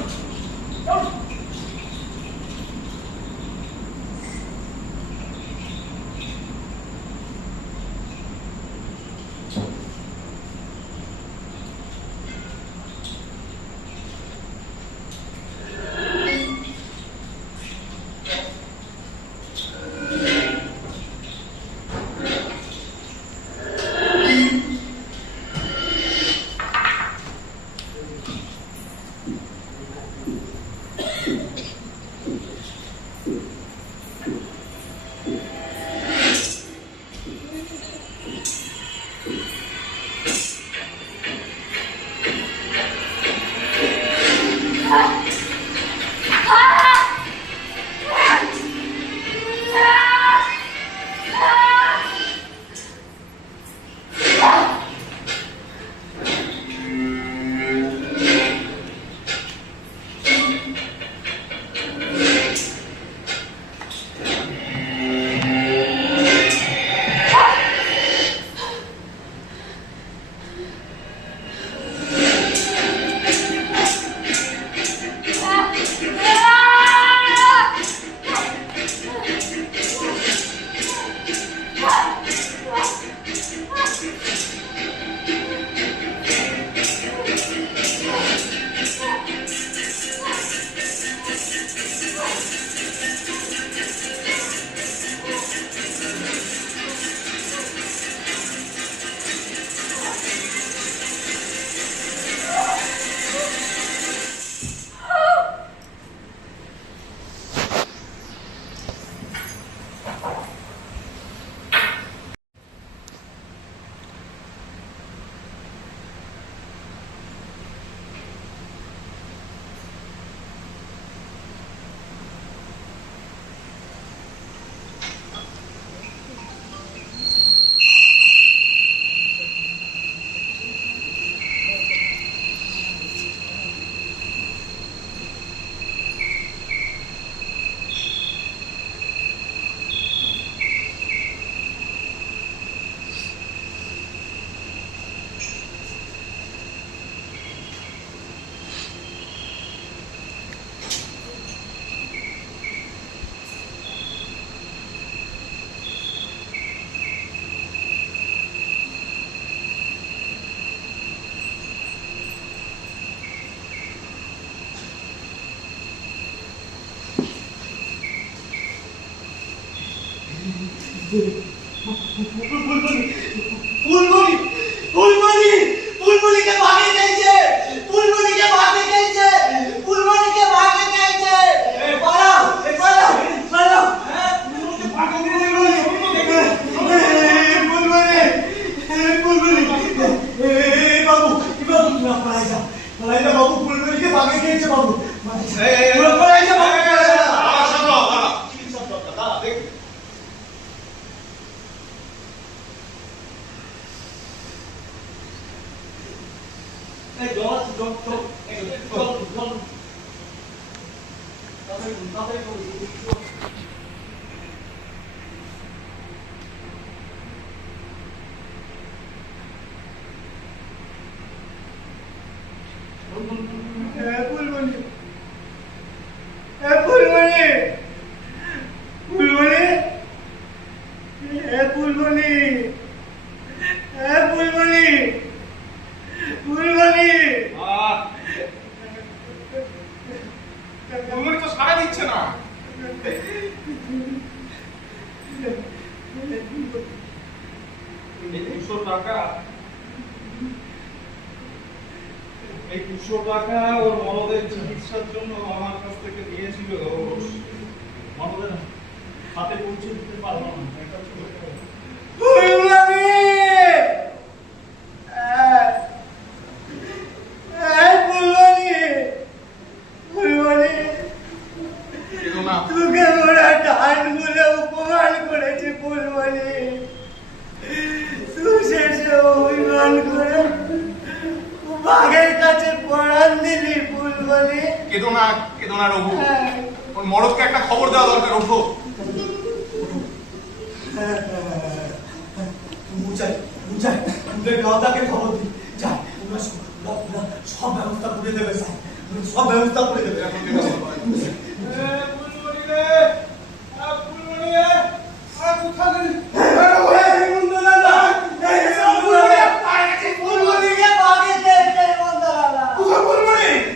চলুন। ফুলমণি ফুলমণি ফুলমণিকে ভাগে গেছে ফুলমণিকে ভাগে গেছে ফুলমণিকে ভাগে গেছে পালাও পালাও পালাও ফুলমণিকে ভাগে গেছে ফুলমণি ফুলমণি বাবু বাবু না পালাই যা বাবু ফুলমণিকে ভাগে গেছে বাবু পালাই যা বাবু দাঁড়া সামলাও, দাঁড়া। চিকিৎসা দরকার, দাঁড়া, দেখ। এই জল জল জল জল জল তাড়াতাড়ি করুন ফুলমণি ফুলমণি ফুলমণি ফুলমণি ফুলমণি ফুলমণি ফুলমণি তো সাড়া দিচ্ছে না। এই 200 টাকা এই 200 টাকা ওর মরদের চিকিৎসার জন্য আমার কাছ থেকে নিয়েছিল। ওর মরদের হাতে পৌঁছে দিতে পারলাম না। এটা ছিল ফুলমণি ফুলমণি ফুলমণি কেঁদো না। তোকে ওরা ডান বলে উপমান করেছে ফুলমণি তুই শেষে অভিমান করে বাঘের কাছে পড়ান দিলি ফুলমণি কেঁদো না রঘু। ওর মরদকে একটা খবর দেওয়া দরকার। ওঠো। বুঝাই বুঝাই তোদের গাওদাকে খবর দিই যাই ওরা সব ব্যবস্থা করে দেবে স্যার সব ব্যবস্থা করে দেবে ফুলমণি রে, ফুলমণি রে, কোথায় গেলি? ফুলমণিকে ভাগে গেছে বন্ধুরা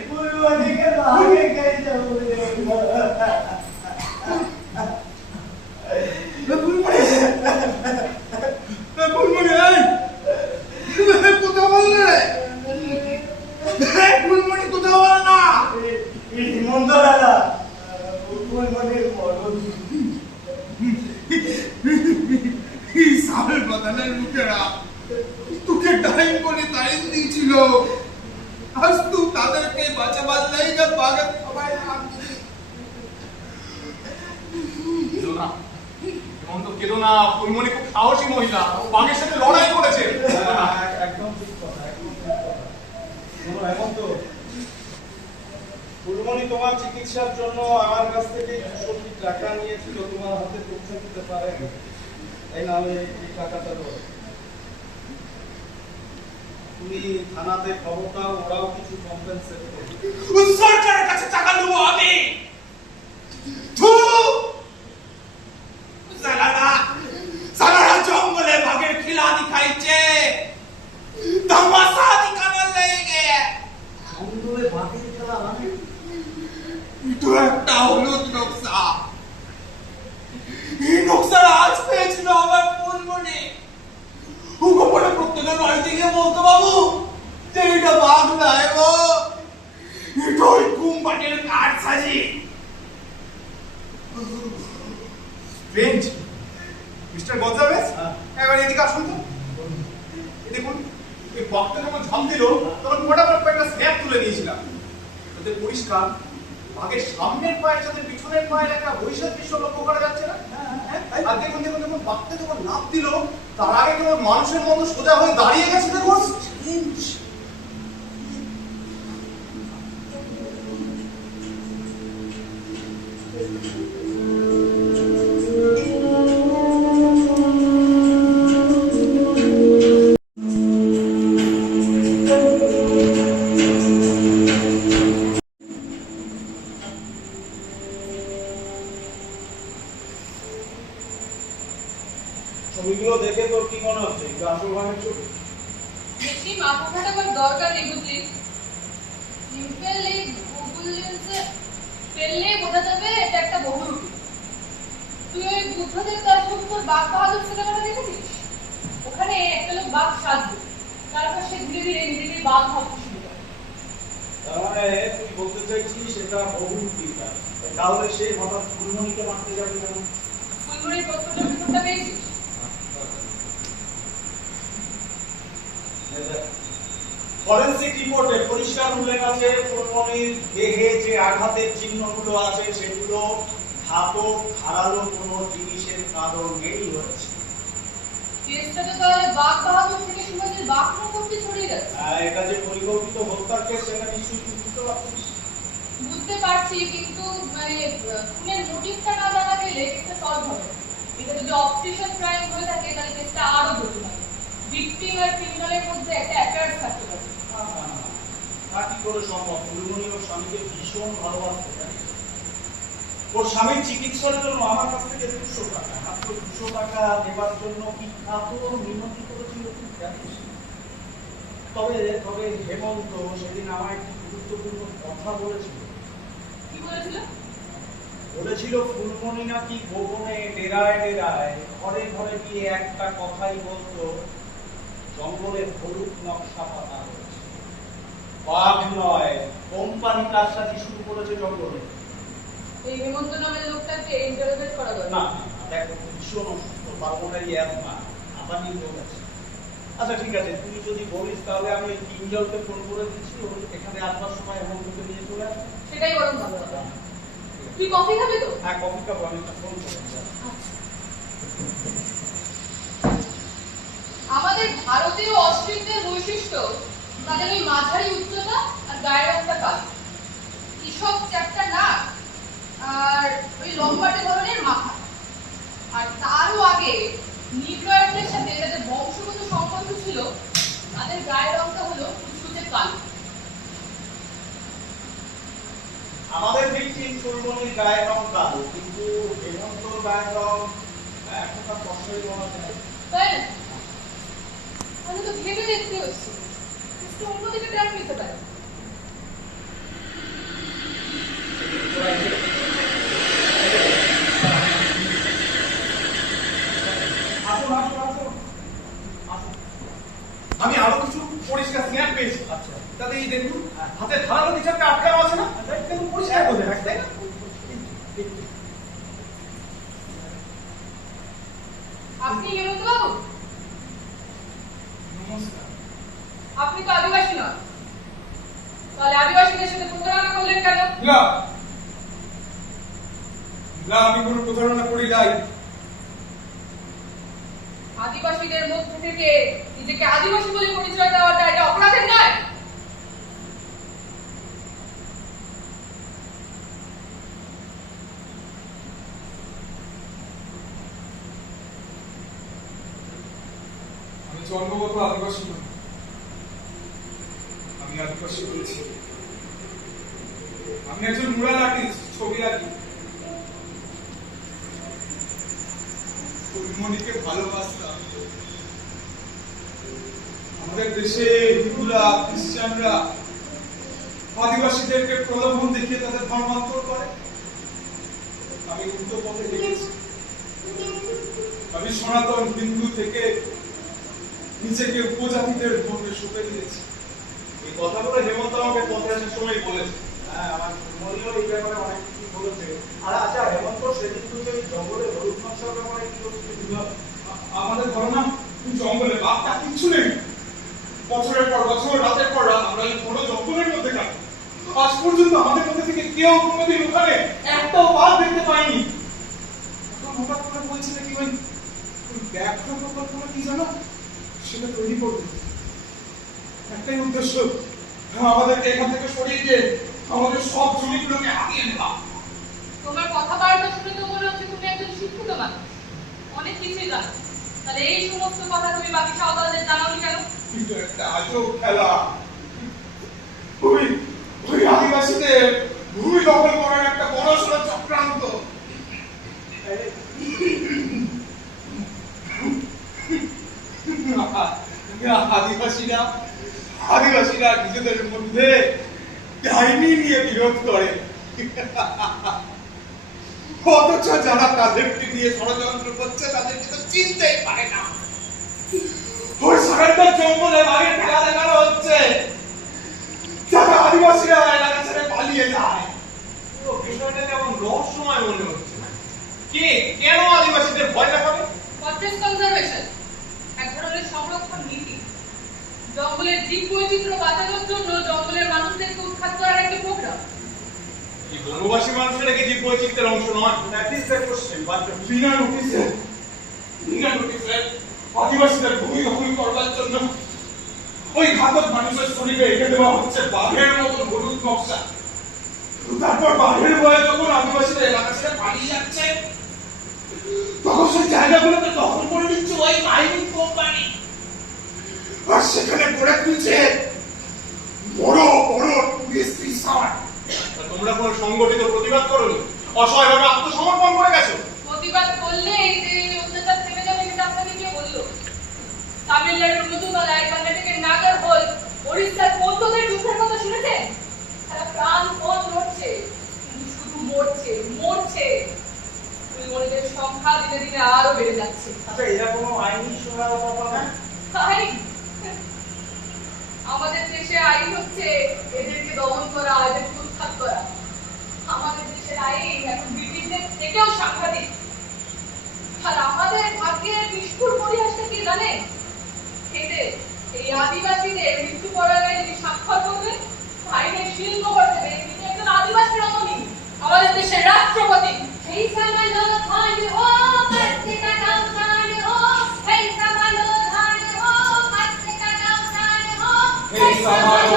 ফুলমণিকে ভাগে গেছে ফুলমণি কোথাও বললে ফুলমণি কোথাও বল না মন্দরালা ফুলমণির মরণ সাবের বাদানের লোকেরা তোকে ডাইন বলে তাড়িয়ে দিয়েছিল। আজ তুই তাদেরকে বাঁচাবার লাইগা বাগান সবাই কেঁদো না। ফুলমণি খুব সাহসী মহিলা, ও বাঘের সাথে লড়াই করেছে। একদম ঠিক কথা, একদম ঠিক কথা। শোনো, হেমন্ত, ফুলমণি তোমার চিকিৎসার জন্য আমার কাছ থেকে 200 টাকা নিয়েছিল, তোমার হাতে পৌঁছে দিতে পারে। এই নামে এই টাকাটা দাও। তুমি থানাতে খবর দাও, ওরাও কিছু কম্পেনসেট করবে। সরকারের কাছে টাকা নেবো আমি? সালারা জঙ্গলে বাঘের খিলানি খাইছে, তামাশা দিখানোর লেগে। আন্দোলে বাকি খেলা মানে তো একটা হলুদ নকশা। এই নকশা আজ পেয়েছিল আমার ফুলমণি। গোপনে প্রত্যেকের বাড়িতে গিয়ে বলতো, বাবু যে এটা বাঘ নয় গো, এটা ওই কুম্বাটের কাঠ সাজি। বেঞ্চ মিস্টার গঞ্জাবেস, এবার এদিকে আসুন তো। দেখুন, এই বাঘটা যখন ঝাম দিল তখন মোটামুটি একটা স্ন্যাপ তুলে নিয়েছিলাম। তাতে পরিষ্কার বাঘের সামনের পায়ের সাথে পিছনের পায়ের একটা বৈসাদৃশ্য লক্ষ্য করা যাচ্ছে না। আর দেখুন দেখুন দেখুন, বাঘটা যখন লাফ দিল তার আগে কেমন মানুষের মতো সোজা হয়ে দাঁড়িয়ে গেছে। দেখুন, ছবিগুলো দেখে তোর কি মনে হচ্ছে? এটা আসল বাঘের ছবি? বেশি মাথা খাটাবার দরকার নেই বুঝলি। সিম্পল এই গুগল লেন্সে ফেললেই বোঝা যাবে এটা একটা বহুরূপী। তুই ওই বুদ্ধদেব দাশগুপ্তর বাঘ বাহাদুর সিনেমাটা দেখেছিস? ওখানে একটা লোক বাঘ সাজবে, তারপর সে ধীরে ধীরে নিজেকে বাঘ ভাবতে শুরু করে। তার মানে তুই বলতে চাইছিস সেটা বহু বিকার, তাহলে সে হঠাৎ ফুলমণিকে মারতে যাবে কেন? ফুলমণির প্রশ্নটা উত্তরটা পেয়েছিস? ফরেনসিক রিপোর্টে পরিষ্কার উল্লেখ আছে ফুলমণির দেহে যে আঘাতের চিহ্নগুলো আছে সেগুলো ধাতব ধারালো কোনো জিনিসের কারণেই হয়েছে। কেসটা তো তাহলে বাঘ বাহাদুর থেকে সমাজের বাঘ করতে ছড়িয়ে যাচ্ছে। এটা যে পরিকল্পিত হত্যার কেস সেটা নিশ্চয়ই তুই বুঝতে পারছিস। বুঝতে পারছি, কিন্তু মানে খুনের মোটিভটা না জানা গেলে কেসটা সলভ হবে না। এটা যদি অবসেশন ক্রাইম হয়ে থাকে তাহলে কেসটা আরো জটিল হবে। ভিকটিম আর ক্রিমিনালের মধ্যে একটা অ্যাফেয়ার্স থাকতে পারে। তা কি করে সম্ভব? ফুলমণি ওর স্বামীকে ভীষণ ভালোবাসতো, জানিস? ওর স্বামীর চিকিৎসার জন্য আমার কাছ থেকে 200 টাকা, মাত্র 200 টাকা দেওয়ার জন্য কি এত মিনতি করেছিল তুই জানিস? তবে তবে হেমন্ত সেদিন আমায় একটি গুরুত্বপূর্ণ কথা বলেছিল। কি বলেছিল? বলেছিল ফুলমণি নাকি গোপনে ডেরায় ডেরায় ঘরে ঘরে গিয়ে একটা কথাই বলতো, জঙ্গলে হলুদ নকশা পাতা হয়েছে। বাঘ নয়, কোম্পানি কারসাজি শুরু করেছে জঙ্গলে। এই হেমন্ত নামের লোকটাকে ইন্টারোগেট করা দরকার। না দেখো, ভীষণ অসুস্থ, পালমোনারি অ্যাজমা, আবার রোগ আছে। আচ্ছা ঠিক আছে, তুই যদি বলিস তাহলে আমি ওই কিঞ্জলকে ফোন করে দিচ্ছি, ওই এখানে আসবার সময় হেমন্তকে নিয়ে চলে আসবে। সেটাই বরং ভালো হবে। তুই কফি খাবি তো? হ্যাঁ কফি খাবো, আমি একটা ফোন করে দিচ্ছি। আমাদের ভারতীয় অস্ট্রিকদের বৈশিষ্ট্য তাদের ওই মাঝারি উচ্চতা আর গায়ের একটা কাজ, কৃষক চ্যাপ্টা নাক আর ওই লম্বাটে ধরনের মাথা। আর তারও আগে নিগ্রোয়েডদের সাথে যাদের বংশগত সম্পর্ক ছিল তাদের গায়ের রংটা হলো কুচকুচে কালো। আমাদের ভিকটিম ফুলমণির গায়ের রং কালো, কিন্তু হেমন্তর গায়ের রং এখন তার কষ্টই বলা যায়। তাই না? আমি তো ভেবে দেখতে হচ্ছে একটু অন্যদিকে ট্র্যাক নিতে পারে। আসুন আসুন আসুন আসুন। আমি আরো কিছু পরিষ্কার স্ন্যাপ পেয়েছি। আচ্ছা তাতে এই দেখুন হাতে ধারালো কিছু একটা আটকানো আছে না, দেখুন পরিষ্কার বোঝা যাচ্ছে, তাই না? আপনি হেমন্ত বাবু? নমস্কার। আপনি তো আদিবাসী নন, তাহলে আদিবাসীদের সাথে প্রতারণা করলেন কেন? না না, আমি কোনো প্রতারণা করি নাই। আদিবাসীদের মধ্যে থেকে নিজেকে আদিবাসী বলে পরিচয় দেওয়াটা এটা অপরাধের নয়? আমি জন্মগত আদিবাসী নই, আমি আদিবাসী বলেছি। আমি একজন মুরাল আর্টিস্ট, ছবি আঁকি। ফুলমণিকে ভালোবাসতাম। আমাদের দেশে হিন্দুরা খ্রিস্টানরা আদিবাসীদেরকে প্রলোভন দেখিয়ে তাদের ধর্মান্তর করে। আমি উল্টো পথে হেঁটেছি। আমি সনাতন হিন্দু থেকে নিজেকে উপজাতিদের ধর্মে সঁপে দিয়েছি। এই কথাগুলো হেমন্ত আমাকে পথে আসার সময় বলেছে। হ্যাঁ, আমার ফুলমণিও এই ব্যাপারে অনেক কিছু বলেছে। আর আচ্ছা হেমন্ত, সেদিন তুই যে জঙ্গলে হলুদ নকশার ব্যাপারে কি বলছিস? আমাদের ধারণা জঙ্গলে বাঘটা কিচ্ছু নেই। বছরের পর বছর, রাতের পর রাত আমরা এই ঘন জঙ্গলের মধ্যে কাটি। আজ পর্যন্ত আমাদের মধ্যে থেকে কেউ কোনোদিন ওখানে একটাও বাঘ দেখতে পায়নি। এখন হঠাৎ করে বলছি নাকি ওই ব্যাঘ্র প্রকল্পটা কি জানো, সেটা তৈরি করবে। একটাই উদ্দেশ্য, আমাদেরকে এখান থেকে সরিয়ে দিয়ে আমাদের সব জমিগুলোকে হাতিয়ে নেওয়া। তোমার কথাবার্তা শুনে তো মনে হচ্ছে তুমি একজন শিক্ষিত মানুষ, অনেক কিছুই জানো। তাহলে এই সমস্ত কথা তুমি বাকি সাঁওতালদের জানাওনি কেন? কিন্তু একটা আজব খেলা। ওই ওই আদিবাসীদের ভূমি দখল করার একটা বড়সড় চক্রান্ত। আদিবাসীরা নিজেদের মধ্যে ডাইনি নিয়ে বিরোধ করে। অথচ যারা তাদেরকে দিয়ে ষড়যন্ত্র করছে তাদেরকে তো চিনতেই পারে না। ওই সারেন্ডার জঙ্গলে বাঘের খেলা দেখানো হচ্ছে, যারা আদিবাসীরা এলাকা ছেড়ে পালিয়ে যায়। পুরো বিষয়টা কেমন রহস্যময় মনে হচ্ছে না? কে কেন আদিবাসীদের ভয় দেখাবে? ফরেস্ট কনজারভেশন এক ধরনের সংরক্ষণ নীতি। জঙ্গলের জীব বৈচিত্র্য বাঁচানোর জন্য জঙ্গলের মানুষদেরকে উৎখাত করার একটা প্রোগ্রাম। এই বনবাসী মানুষেরা কি জীব বৈচিত্র্যের অংশ নয়? That is the question, but বিনা নোটিশে আদিবাসীদের ভূমি দখল করবার জন্য ওই ঘাতক মানুষের শরীরে এঁকে দেওয়া হচ্ছে বাঘের মতো হলুদ নকশা। তারপর বাঘের ভয়ে যখন আদিবাসীরা এলাকা ছেড়ে পালিয়ে যাচ্ছে, তখন সেই জায়গাগুলোকে দখল করে নিচ্ছে ওই মাইনিং কোম্পানি, আর সেখানে গড়ে তুলছে বড় বড় টুরিস্ট রিসর্ট। তোমরা কোনো সংগঠিত প্রতিবাদ করোনি, অসহায়ভাবে আত্মসমর্পণ করে গেছো। প্রতিবাদ করলে এই যে অত্যাচার থেমে যাবে সেটা আপনাকে কে বললো? তামিলনাড়ুর মধুবালায়, কর্ণাটকের নাগরহোল, ওড়িশার পদ্মদের যুদ্ধের কথা শুনেছেন? তারা প্রাণপণ লড়ছে, কিন্তু শুধু মরছে মরছে। ওই মরিদের সংখ্যা দিনে দিনে আরো বেড়ে যাচ্ছে। আচ্ছা এরা কোনো আইনি সহায়তা পাবে? আইন? আমাদের দেশে আইন হচ্ছে এদেরকে দমন করা, এদেরকে উৎখাত করা। আমাদের দেশের আইন এখন ব্রিটিশদের থেকেও সাংঘাতিক। আর আমাদের ভাগ্যের নিষ্ঠুর পরিহাসটা কি জানেন? এদের এই আদিবাসীদের মৃত্যু পরায়ণে যিনি স্বাক্ষর করবেন, আইনের শিল্প করতে দেবে, তিনি একজন আদিবাসী রমণী, আমাদের দেশের রাষ্ট্রপতি। এই সামান্য ধান হো কাটতে কাটাও ধান হো, এই সামান্য ধান হো কাটতে কাটাও ধান হো, এই সামান্য